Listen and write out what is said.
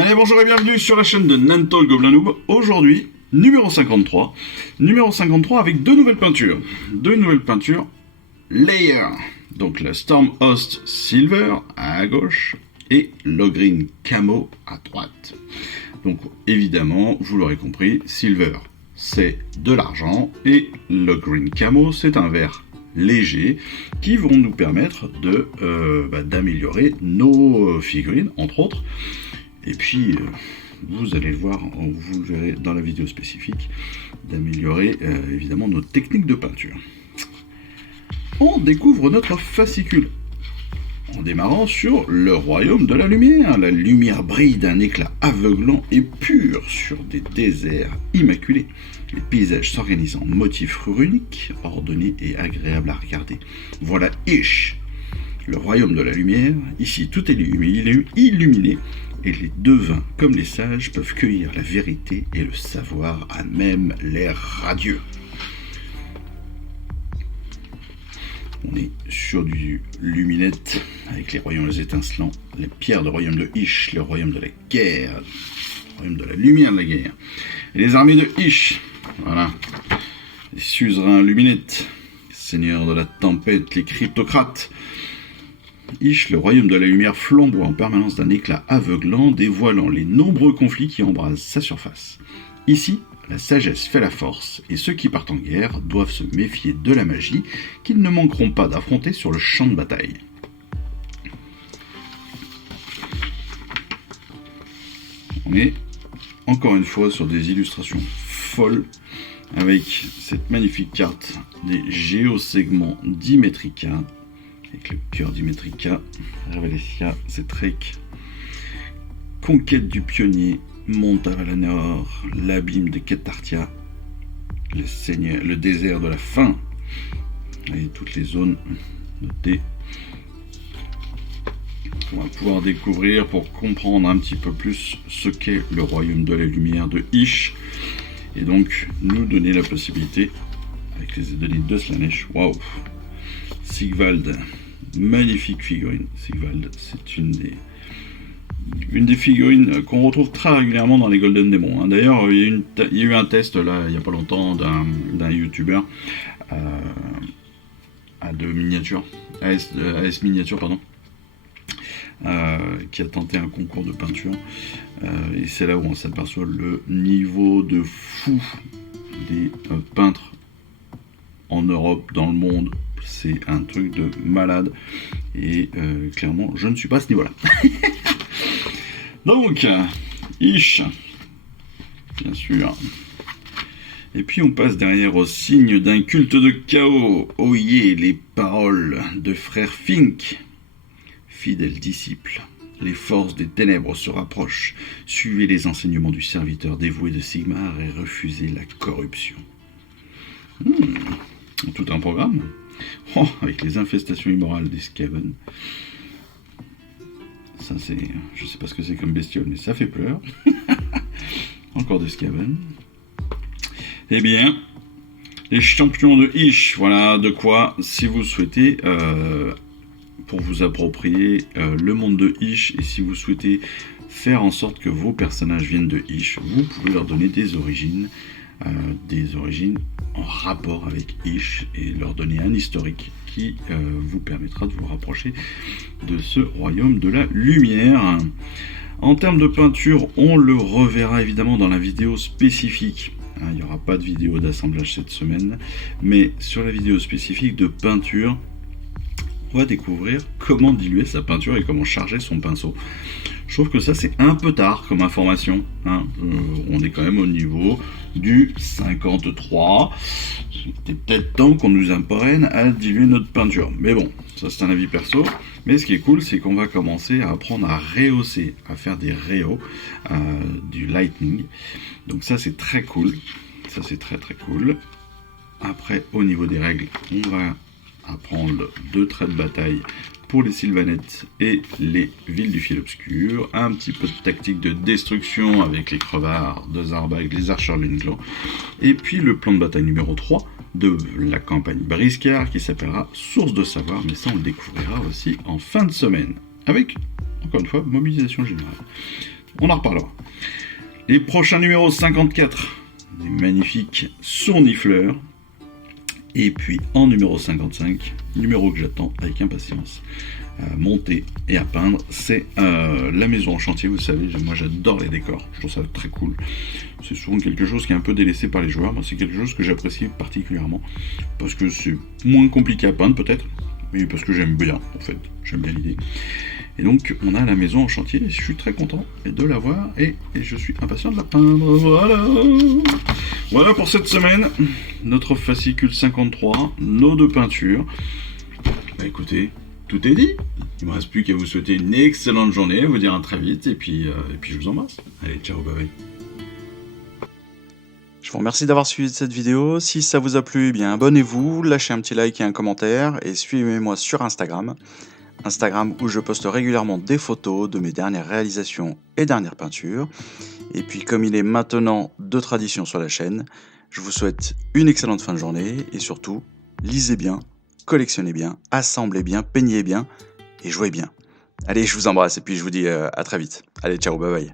Allez, bonjour et bienvenue sur la chaîne de Nanto le Gobelin Noob. Aujourd'hui, numéro 53. Numéro 53 avec deux nouvelles peintures. Deux nouvelles peintures Layer. Donc la Storm Host Silver à gauche et Logreen Camo à droite. Donc évidemment, vous l'aurez compris, Silver c'est de l'argent et Logreen Camo c'est un vert légers qui vont nous permettre d'améliorer nos figurines entre autres. Et puis, vous allez le voir, vous le verrez dans la vidéo spécifique, d'améliorer évidemment nos techniques de peinture. On découvre notre fascicule en démarrant sur le royaume de la lumière. La lumière brille d'un éclat aveuglant et pur sur des déserts immaculés. Les paysages s'organisent en motifs runiques, ordonnés et agréables à regarder. Voilà Ish, le royaume de la lumière. Ici, tout est illuminé. Et les devins, comme les sages, peuvent cueillir la vérité et le savoir à même l'air radieux. On est sur du luminette, avec les royaumes étincelants, les pierres du royaume de Ish, le royaume de la guerre, le royaume de la lumière de la guerre. Et les armées de Ish, voilà. Les suzerains luminettes, les seigneurs de la tempête, les cryptocrates. Ish, le royaume de la lumière, flamboie en permanence d'un éclat aveuglant, dévoilant les nombreux conflits qui embrasent sa surface. Ici, la sagesse fait la force, et ceux qui partent en guerre doivent se méfier de la magie qu'ils ne manqueront pas d'affronter sur le champ de bataille. On est encore une fois sur des illustrations folles, avec cette magnifique carte des géosegments Dimetrica, avec le cœur Dimetrica, Revelacia, Cetrek, Conquête du pionnier, Monta Valanor, l'abîme de Ketartia, le désert de la faim, et toutes les zones notées qu'on va pouvoir découvrir pour comprendre un petit peu plus ce qu'est le royaume de la lumière de Ish, et donc nous donner la possibilité, avec les données de Slanesh, waouh, Sigvald, magnifique figurine. Sigvald, c'est une des figurines qu'on retrouve très régulièrement dans les Golden Demons. D'ailleurs, il y a eu un test là, il n'y a pas longtemps, d'un youtubeur AS Miniature, pardon, qui a tenté un concours de peinture. Et c'est là où on s'aperçoit le niveau de fou des peintres en Europe, dans le monde. C'est un truc de malade. Et clairement, je ne suis pas à ce niveau-là. Donc, Ish, bien sûr. Et puis on passe derrière au signe d'un culte de chaos. Oyez les paroles de frère Fink. Fidèles disciples, les forces des ténèbres se rapprochent. Suivez les enseignements du serviteur dévoué de Sigmar et refusez la corruption. Tout un programme. Oh, avec les infestations immorales des Skaven. Ça c'est... Je sais pas ce que c'est comme bestiole, mais ça fait peur. Encore des Skaven. Eh bien, les champions de Ish. Voilà de quoi, si vous souhaitez, pour vous approprier le monde de Ish, et si vous souhaitez faire en sorte que vos personnages viennent de Ish, vous pouvez leur donner des origines en rapport avec Ish et leur donner un historique qui vous permettra de vous rapprocher de ce royaume de la lumière. En termes de peinture, on le reverra évidemment dans la vidéo spécifique. Il n'y aura pas de vidéo d'assemblage cette semaine, mais sur la vidéo spécifique de peinture, on va découvrir comment diluer sa peinture et comment charger son pinceau. Je trouve que ça c'est un peu tard comme information, on est quand même au niveau du 53, c'était peut-être temps qu'on nous apprenne à diluer notre peinture, mais bon, ça c'est un avis perso. Mais ce qui est cool, c'est qu'on va commencer à apprendre à rehausser, à faire des rehauts, du lightning, donc ça c'est très cool, ça c'est très très cool. Après, au niveau des règles, on va apprendre 2 traits de bataille pour les Sylvanettes et les villes du Fiel Obscur, un petit peu de tactique de destruction avec les crevards de Zarbag, les archers Lunglan, et puis le plan de bataille numéro 3 de la campagne Briscard qui s'appellera Source de Savoir, mais ça on le découvrira aussi en fin de semaine, avec, encore une fois, mobilisation générale. on en reparlera. Les prochains numéros 54, des magnifiques sournifleurs. Et puis en numéro 55, numéro que j'attends avec impatience, à monter et à peindre, c'est la maison en chantier. Vous savez, moi j'adore les décors, je trouve ça très cool. C'est souvent quelque chose qui est un peu délaissé par les joueurs. Moi, c'est quelque chose que j'apprécie particulièrement parce que c'est moins compliqué à peindre peut-être, mais parce que j'aime bien en fait, j'aime bien l'idée. Et donc on a la maison en chantier et je suis très content de la voir et je suis impatient de la peindre. Voilà pour cette semaine, notre fascicule 53, nos 2 peintures. Bah écoutez, tout est dit. Il ne me reste plus qu'à vous souhaiter une excellente journée, vous dire à très vite et puis je vous embrasse. Allez, ciao, bye bye. Je vous remercie d'avoir suivi cette vidéo. Si ça vous a plu, eh bien abonnez-vous, lâchez un petit like et un commentaire et suivez-moi sur Instagram. Instagram où je poste régulièrement des photos de mes dernières réalisations et dernières peintures. Et puis comme il est maintenant de tradition sur la chaîne, je vous souhaite une excellente fin de journée et surtout, lisez bien, collectionnez bien, assemblez bien, peignez bien et jouez bien. Allez, je vous embrasse et puis je vous dis à très vite. Allez, ciao, bye bye.